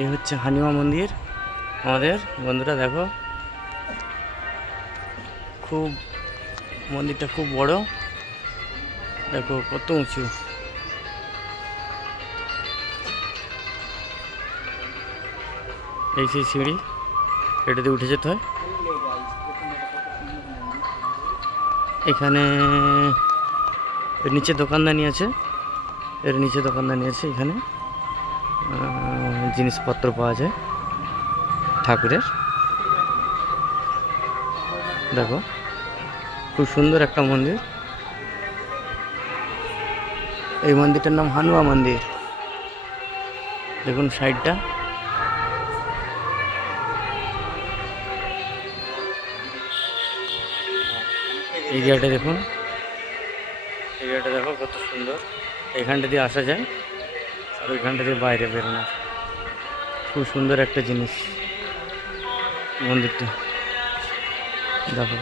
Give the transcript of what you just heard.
এই হচ্ছে হানুমা মন্দির আমাদের বন্ধুরা। দেখো খুব মন্দিরটা খুব বড়, দেখো কত উঁচু। এই সেই সিঁড়ি, এটাতে উঠে যেতে হয়। এখানে এর নিচে দোকানদানি আছে, এর নিচে দোকানদানি আছে। এখানে জিনিসপত্র পাওয়া যায় ঠাকুরের। দেখো খুব সুন্দর একটা মন্দির। এই মন্দিরটার নাম হানুমা মন্দির। দেখুন সাইডটা, এরিয়াটা দেখুন, এরিয়াটা দেখো কত সুন্দর। এখানটা দিয়ে আসা যায় আর ওইখানটা দিয়ে বাইরে বেরোনোর। খুব সুন্দর একটা জিনিস মন্দিরটা, দেখো।